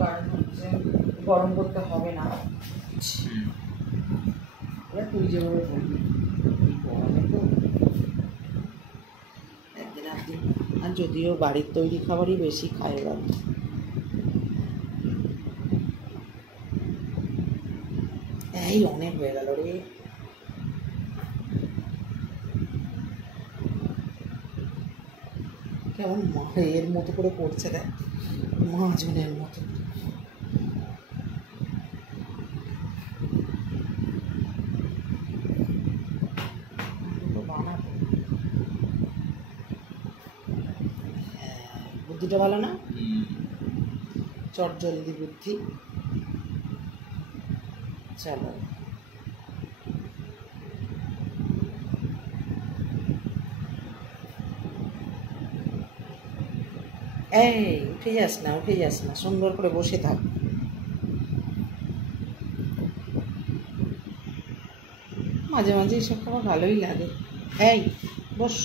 কারণ হচ্ছে গরম করতে হবে না, তুই যেভাবে বলবি গরমে তো একদিন একদিন। আর যদিও বাড়ির তৈরি খাবারই বেশি খায় এবার। এই অনেক হয়ে গেল রে। কেমন এর মতো করে পড়ছে দেখ, মহাজনের মতো। বুদ্ধিটা ভালো না, চট জলদি বুদ্ধি। চলো এই উঠে যাস না, উঠে যাস না, সুন্দর করে বসে থাক। মাঝে মাঝে এসব খাবার ভালোই লাগে। এই বস,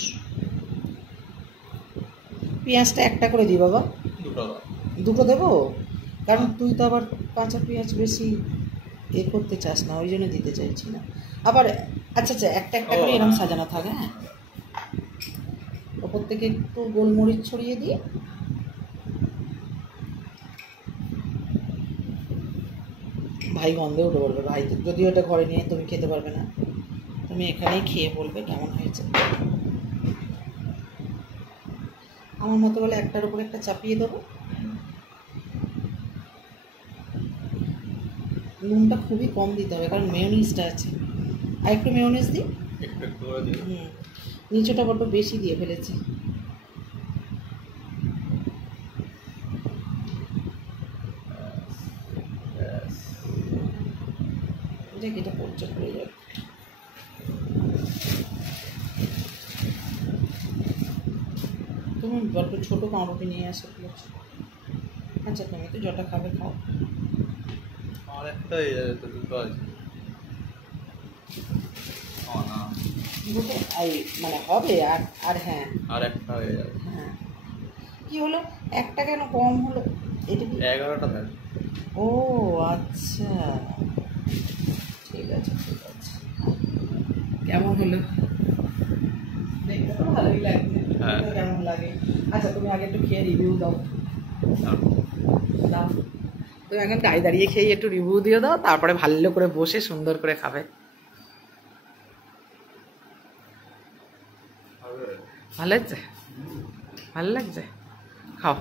পেঁয়াজটা একটা করে দিই বাবা। দুটো দেবো, কারণ তুই তো আবার কাঁচা পেঁয়াজ বেশি করতে চাস না, ওই জন্য দিতে চাইছি না আবার। আচ্ছা আচ্ছা, একটা একটা করে এরকম সাজানো থাকে। হ্যাঁ, ওপর থেকে একটু গোলমরিচ ছড়িয়ে দিয়ে। ভাই গন্ধে উঠে পড়বে ভাই, যদিও এটা ঘরে নিয়ে তুমি খেতে পারবে না, তুমি এখানেই খেয়ে বলবে কেমন হয়েছে। আমার মতো বলে একটার উপর একটা চাপিয়ে দেবো। নুনটা খুবই কম দিতে হবে, কারণ মেয়োনিজটা আছে। আর একটু মেয়োনিজ দিই। নিচেটা বড্ড বেশি দিয়ে ফেলেছি। এটা পরিচয় করে যাবে। তুমি বড্ড ছোটো পাউরুটি নিয়ে আসো প্লিজ। আচ্ছা তুমি তো যটা খাবে খাও। আর একটা দুটো আছে মানে হবে আর আর হ্যাঁ, আর একটা হয়ে যাবে। হ্যাঁ কি হলো, একটা কেন কম হলো? এটা কি 11টা থাকে? ও আচ্ছা, ঠিক আছে ঠিক আছে। কেমন হলো দেখতে? তো ভালোই লাগছে। কেমন লাগে? আচ্ছা তুমি আগে একটু খেয়ে রিভিউ দাও। দাও, তুমি এখন দাঁড়িয়ে দাঁড়িয়ে খেয়ে একটু রিভিউ দিয়ে দাও, তারপরে ভালো করে বসে সুন্দর করে খাবে। ভালো লাগছে? ভালো লাগছে? খাও।